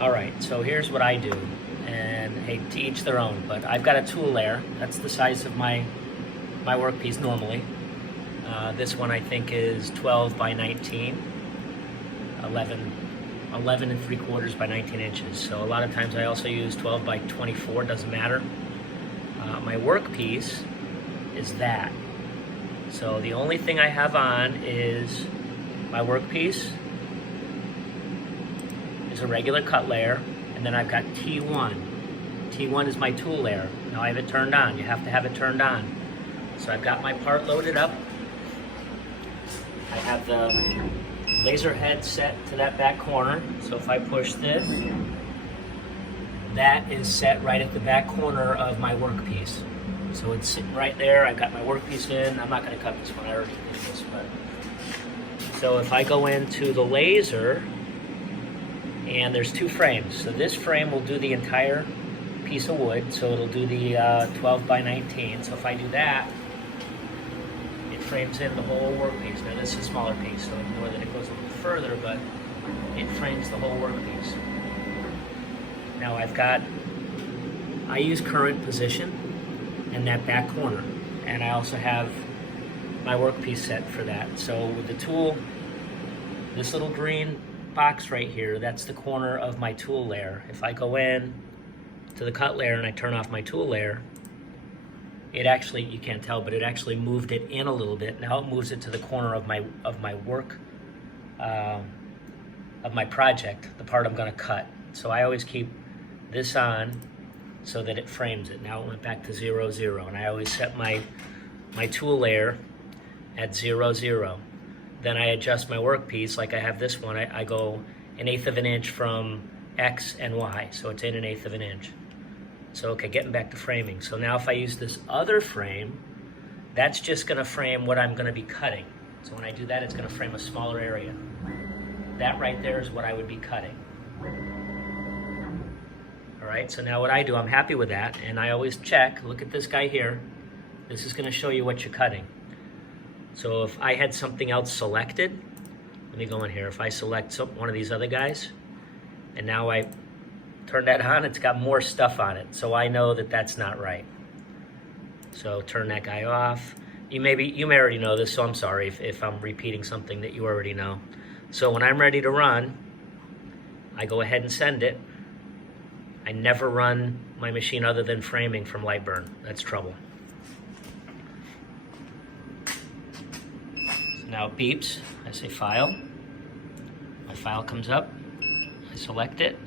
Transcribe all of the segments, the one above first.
All right, so here's what I do, and hey, to each their own, but I've got a tool layer. That's the size of my workpiece normally. This one I think is 12 by 19, 11 and 3/4 by 19 inches. So a lot of times I also use 12 by 24, doesn't matter. My workpiece is that. So the only thing I have on is my workpiece, is a regular cut layer, and then I've got T1. T1 is my tool layer. Now I have it turned on. You have to have it turned on. So I've got my part loaded up. I have the laser head set to that back corner. So if I push this, that is set right at the back corner of my workpiece. So it's sitting right there. I've got my workpiece in. I'm not going to cut this one. I already did this. So if I go into the laser, and there's two frames. So this frame will do the entire piece of wood. So it'll do the 12 by 19. So if I do that, it frames in the whole workpiece. Now this is a smaller piece, so ignore that it goes a little further, but it frames the whole workpiece. Now I use current position in that back corner, and I also have my workpiece set for that. So with the tool, this little green box right here, that's the corner of my tool layer. If I go in to the cut layer and I turn off my tool layer, it actually, you can't tell, but it actually moved it in a little bit. Now it moves it to the corner of my work, of my project, the part I'm gonna cut. So I always keep this on so that it frames it. Now it went back to 0, 0, and I always set my tool layer at 0, 0. Then I adjust my workpiece, like I have this one, I go 1/8 of an inch from X and Y, so it's in 1/8 of an inch. So okay, getting back to framing. So now if I use this other frame, that's just gonna frame what I'm gonna be cutting. So when I do that, it's gonna frame a smaller area. That right there is what I would be cutting. All right, so now what I do, I'm happy with that, and I always check, look at this guy here. This is gonna show you what you're cutting. So if I had something else selected, let me go in here. If I select one of these other guys, and now I turn that on, it's got more stuff on it. So I know that that's not right. So turn that guy off. You may already know this, so I'm sorry if I'm repeating something that you already know. So when I'm ready to run, I go ahead and send it. I never run my machine other than framing from Lighyburn. That's trouble. Now it beeps, I say file, my file comes up, I select it,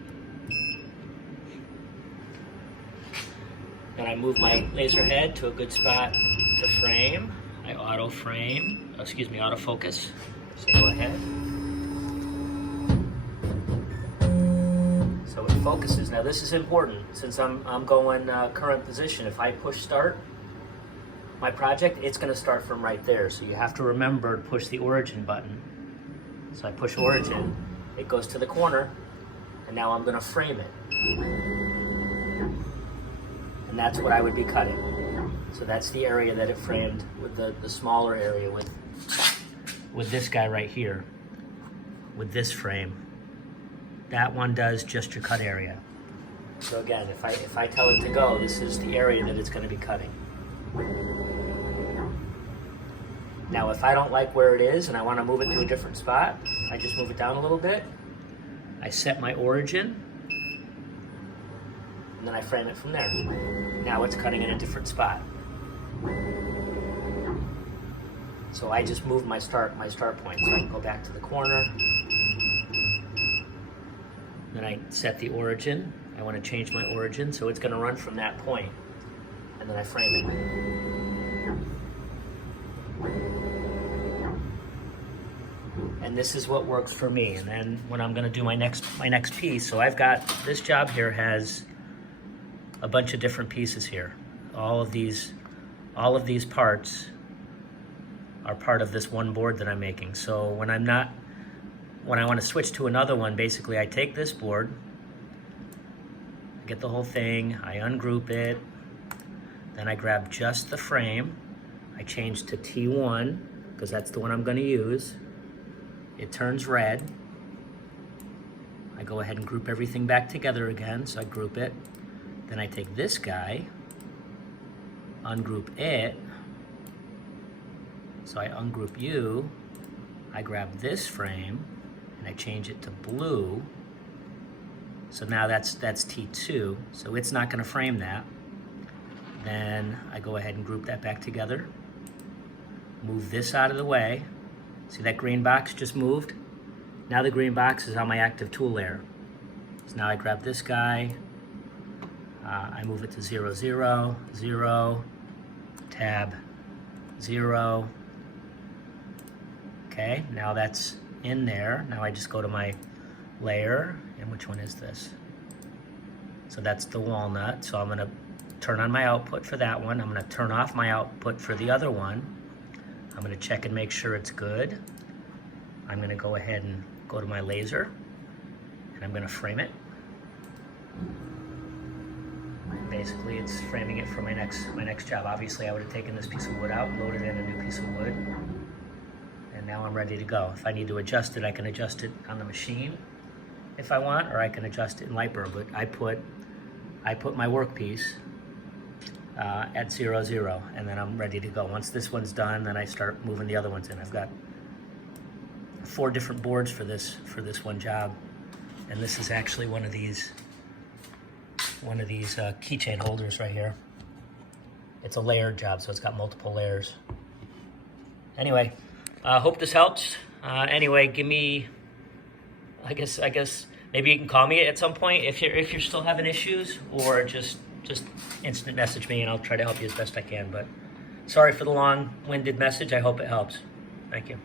then I move my laser head to a good spot to frame, I autofocus, so go ahead. So it focuses. Now this is important, since I'm going current position. If I push start, my project, it's going to start from right there. So you have to remember to push the origin button. So I push origin, it goes to the corner, and now I'm going to frame it. And that's what I would be cutting. So that's the area that it framed, with the smaller area with this guy right here, with this frame. That one does just your cut area. So again, if I tell it to go, this is the area that it's going to be cutting. Now if I don't like where it is and I want to move it to a different spot, I just move it down a little bit. I set my origin, and then I frame it from there. Now it's cutting in a different spot. So I just moved my start point, so I can go back to the corner. Then I set the origin. I want to change my origin, so it's going to run from that point. And then I frame it. And this is what works for me. And then when I'm going to do my next piece, so I've got this job here has a bunch of different pieces here. All of these parts are part of this one board that I'm making. So when I want to switch to another one, basically I take this board, I get the whole thing, I ungroup it, then I grab just the frame, I change to T1, because that's the one I'm going to use. It turns red. I go ahead and group everything back together again. So I group it. Then I take this guy, ungroup it. So I ungroup you. I grab this frame and I change it to blue. So now that's T2. So it's not going to frame that. Then I go ahead and group that back together. Move this out of the way. See that green box just moved? Now the green box is on my active tool layer. So now I grab this guy. I move it to 0, 0, 0, tab, 0. Okay, now that's in there. Now I just go to my layer, and which one is this? So that's the walnut. So I'm gonna turn on my output for that one. I'm gonna turn off my output for the other one. I'm gonna check and make sure it's good. I'm gonna go ahead and go to my laser, and I'm gonna frame it. Basically, it's framing it for my next job. Obviously, I would have taken this piece of wood out, loaded in a new piece of wood, and now I'm ready to go. If I need to adjust it, I can adjust it on the machine if I want, or I can adjust it in Lighyburn. But I put my workpiece at 0, 0, and then I'm ready to go. Once this one's done, then I start moving the other ones in. I've got 4 different boards for this one job, and this is actually one of these keychain holders right here. It's a layered job, so it's got multiple layers. Anyway, hope this helps. Anyway, give me, I guess maybe you can call me at some point if you're still having issues, or just instant message me and I'll try to help you as best I can. But sorry for the long-winded message. I hope it helps. Thank you.